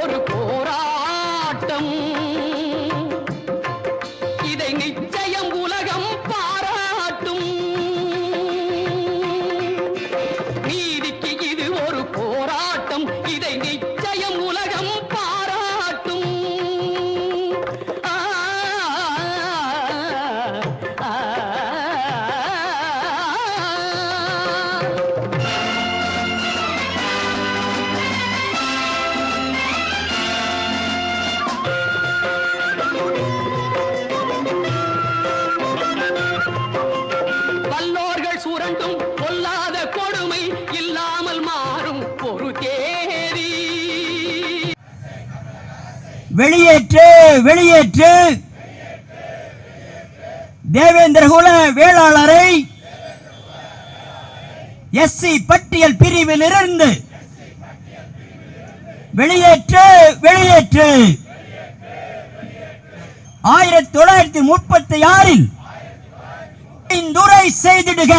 ஒரு போராட்டம். இதை நிச்சயம் உலகம் பாராட்டும். நீதிக்கு இது ஒரு போராட்டம். இதை நிச்சயம் உலகம் பாராட்டும். வல்லோர்கள் சுரண்டும் கொல்லாத கொடுமை இல்லாமல் மாறும் ஒரு தேதி. வெளியேற்று வெளியேற்று தேவேந்திரகுல வேளாளரை எஸ்சி பட்டியல் பிரிவில் இருந்து வெளியேற்று வெளியேற்று. 1936 துரை செய்திடுக.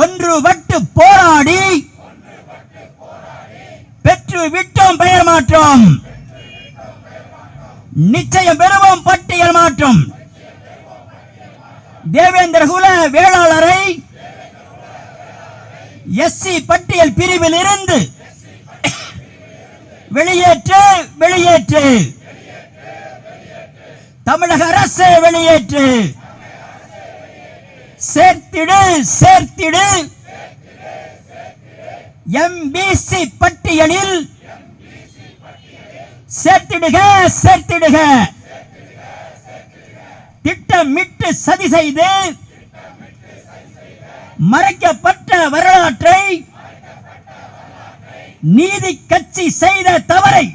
ஒன்றுபட்டு போராடி பெற்று விட்டோம் பெயர் மாற்றம். நிச்சயம் பெறுவோம் பட்டியல் மாற்றம். தேவேந்திரகுல வேளாளரை எஸ்சி பட்டியல் பிரிவில் இருந்து வெளியேற்று வெளியேற்று. தமிழக அரசு வெளியேற்று. சேர்த்திடு சேர்த்திடு. எம்பிசி பட்டியலில் சேர்த்திடுக சேர்த்திடுக. திட்டமிட்டு சதி செய்து மறைக்கப்பட்ட வரலாற்றை நீதி கட்சி செய்த தவறை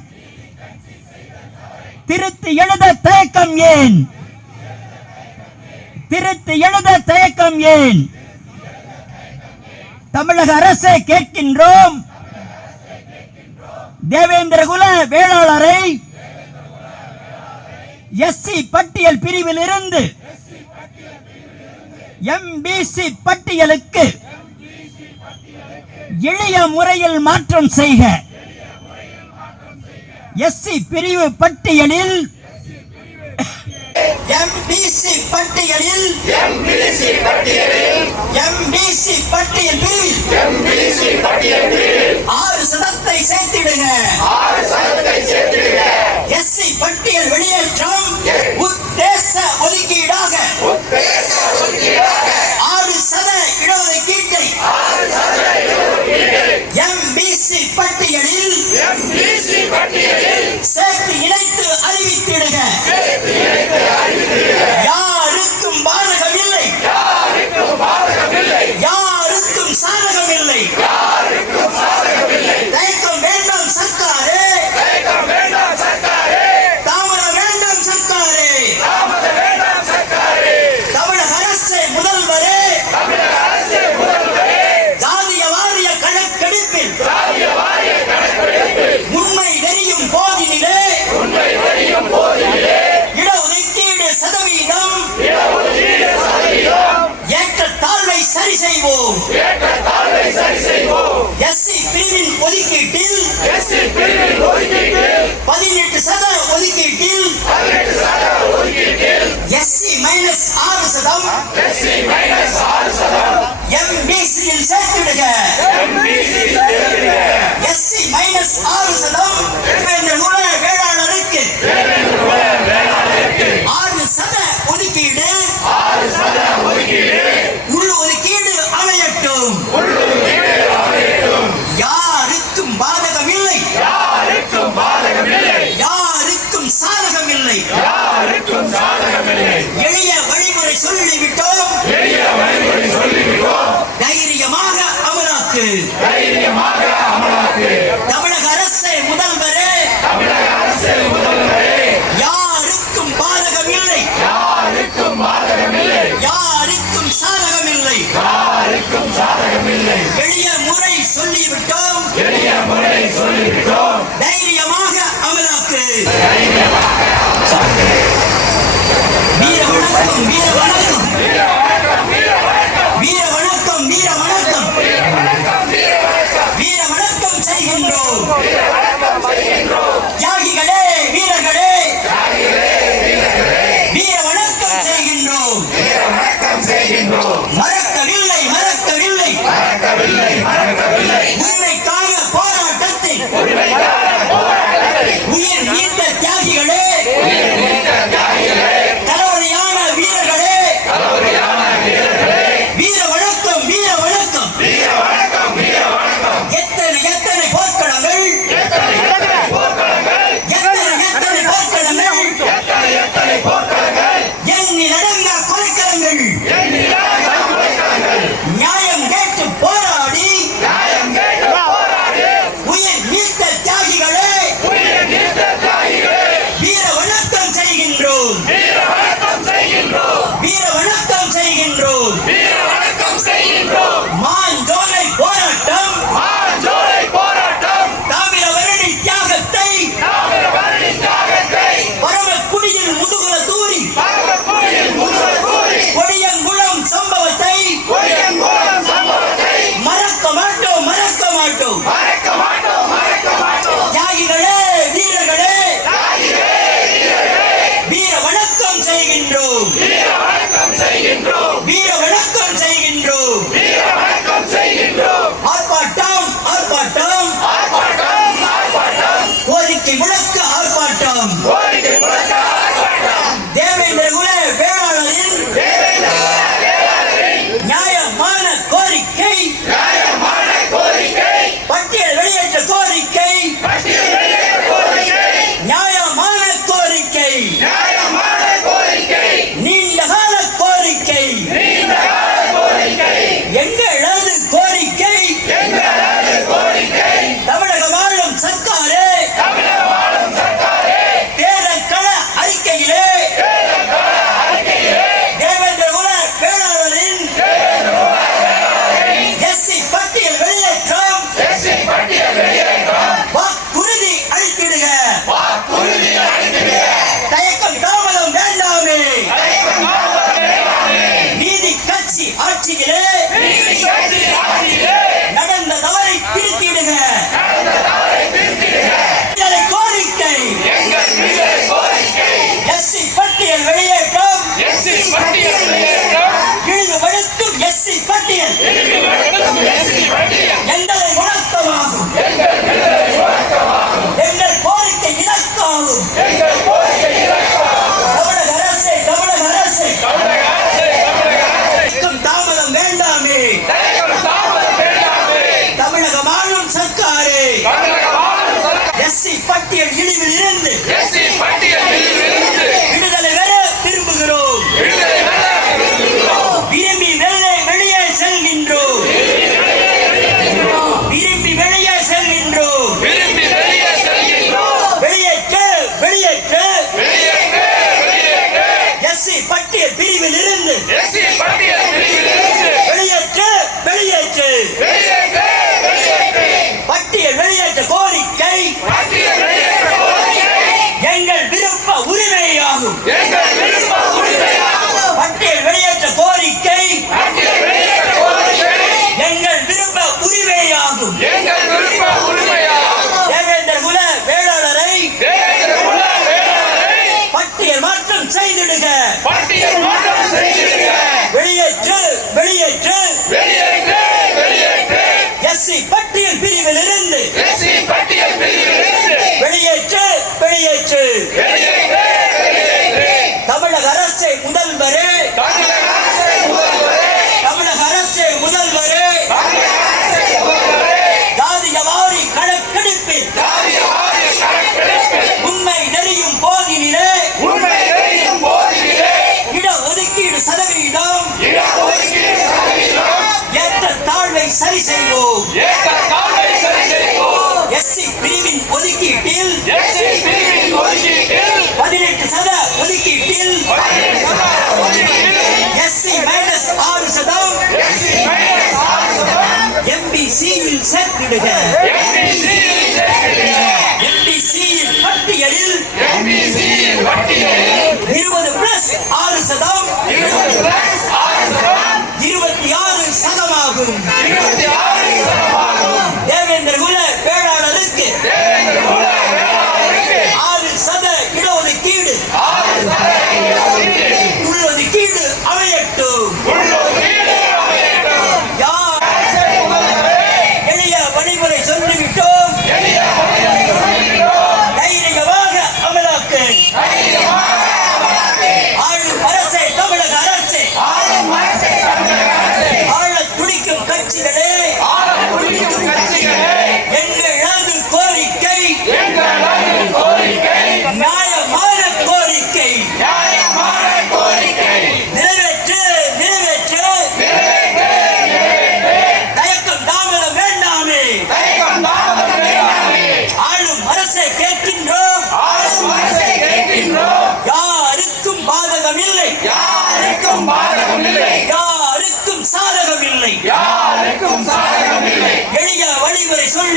திருத்தி எழுத தயக்கம் ஏன்? திருத்தி எழுத தயக்கம் ஏன்? தமிழக அரசை கேட்கின்றோம். தேவேந்திரகுல வேளாளரை எஸ்சி பட்டியல் பிரிவில் இருந்து எம்பிசி பட்டியலுக்கு எளிய முறையில் மாற்றம் செய்க. எஸ்சி பிரிவு பட்டியலில் எம்பிசி பட்டியலில் எம்பிசி பட்டியல் பிரிவில் 6% சேர்த்திடுங்க. எஸ்சி பட்டியல் வெளியேற்றம் உத்தேச ஒதுக்கீடாக 6% இடஒதுக்கீட்டை எம்பிசி பட்டியலில் சேர்த்து இணைத்து அறிவித்திடுக. யாருக்கும் பாதகமில்லை, யாருக்கும் சாதகமில்லை. தயக்கம் வேண்டாம் சர்க்காரே, தாமதம் வேண்டாம் சர்க்காரே. தமிழக அரசு முதல்வரே, ஜாதிய வாரிய கணக்கெடுப்பில் உண்மை தெரியும் போதினிலே இடஒதுக்கீடு சதவீதம் ஏற்றத்தாழ்வை சரி செய்வோம். எஸ்சி பிரிவின் ஒதுக்கீட்டில் 18% ஒதுக்கீட்டில் எஸ்சி -6% எம்பிசியில் சேர்த்திடுக. எஸ்சி -6% வேளாளருக்கு 6% ஒதுக்கீடு உள் ஒதுக்கீடு அமையட்டும். யாருக்கும் பாதகமில்லை, யாருக்கும் சாதகமில்லை. எளிய வழிமுறை சொல்லிவிட்டோம். தைரியமாக அமலாக்கு. தமிழக அரசு முதல்வரே, உயிர் நீத்த தியாகிகளே, தளபதியான வீரர்களே, வீர வணக்கம், வீர வணக்கம். எத்தனை எத்தனை போர்க்களங்கள், எத்தனை போர்க்களங்கள், எண்ணில் அடங்கா கொலைக்களங்கள். நியாயம் கேட்டு போராடி உயிர் நீத்த தியாகிகளே, வீர வணக்கம் செய்கின்றோம், வீர வணக்கம் செய்கின்றோம். மாஞ்சோலை போராட்டம், தாமிரபரணி தியாகத்தை, பரமக்குடியில் முதுகுல தூரி, கொடியங்குளம் சம்பவத்தை மறக்க மாட்டோம், மறக்க மாட்டோம். தியாகிகளே, வீரர்களே, வீர வணக்கம் செய்கின்றோம், வீர வணக்கம் செய்கின்றோம். ஆர்ப்பாட்டம், ஆர்ப்பாட்டம், கோரிக்கை முழக்க ஆர்ப்பாட்டம். தேவேந்திர குல வேளாளரின் நியாயமான கோரிக்கை, பட்டியல் வெளியேற்ற கோரிக்கை, நியாயமான கோரிக்கை, நீண்ட கால கோரிக்கை, எங்களது கோரிக்கை. தமிழக வாழும் சர்க்காரே, தேர்தல் கள அறிக்கையிலே தேவேந்திர குல வேளாளரின் எஸ்சி பட்டியல் வெளியேற்றம் வாக்குறுதி அளித்திடுக. தயக்கம் தாமதம் வேண்டாமே. நீதி கட்சி ஆட்சியிலே நடந்த தவறை திருத்திடுக. கோரிக்கை எஸ்சி பட்டியல் வெளியேற்றம், இழிவுபடுத்தும் எஸ்சி பட்டியல் எங்களை முழக்கமாகும், எங்கள் கோரிக்கை இலக்காகும். தமிழக அரசே, தமிழக அரசே, தாமதம் வேண்டாமே. தமிழக ஆளும் சர்க்காரே, எஸ்சி பட்டியல் இழிவில் இருந்து விடுதலை பெற விரும்புகிறோம். விரும்பி வெளியே செல்கின்றோம், விரும்பி வெளியே செல்கின்றோம். வெளியேற்று, வெளியேற்று. எஸ்சி பட்டியல் பிரிவில் இருந்து வெளியேற்று, வெளியேற்று. பட்டியல் வெளியேற்ற கோரிக்கை எங்கள் விருப்ப உரிமையாகும். பட்டியல் வெளியேற்ற கோரிக்கை எங்கள் விருப்ப உரிமையாகும். தேவேந்திர குல வேளாளரை பட்டியல் மாற்றம் செய்திடுக. வெளியேற்று, வெளியேற்று. எஸ்சி பட்டியல் பிரிவில் இருந்து வெளியேற்று, வெளியேற்று. தமிழக அரசே முதல்வரே, தமிழக அரசே முதல்வரே, ஜாதிய வாரி கணக்கெடுப்பில் உண்மை தெரியும் போதினிலே இடஒதுக்கீடு சதவீதம் ஏற்ற தாழ்வை சரி செய்வோம். எஸ்சி பிரிவின் ஒதுக்கீட்டில் 18% ஒதுக்கீட்டில் எஸ்சி -6% எம்பிசியில் சேர்த்திடுக. எம்பிசியில் பட்டியலில் 20+6% 26% தேவேந்திர குல வேளாளருக்கு 6% இடஒதுக்கீடு உள்ளொதுக்கீடு அமையட்டும். எளிய வழிமுறை சொல்ல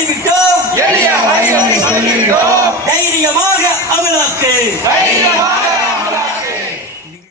சொல்லிவிட்டோம். எளிய வழிகளை சொல்லிவிட்டோம். தைரியமாக அமலாக்கு. தைரிய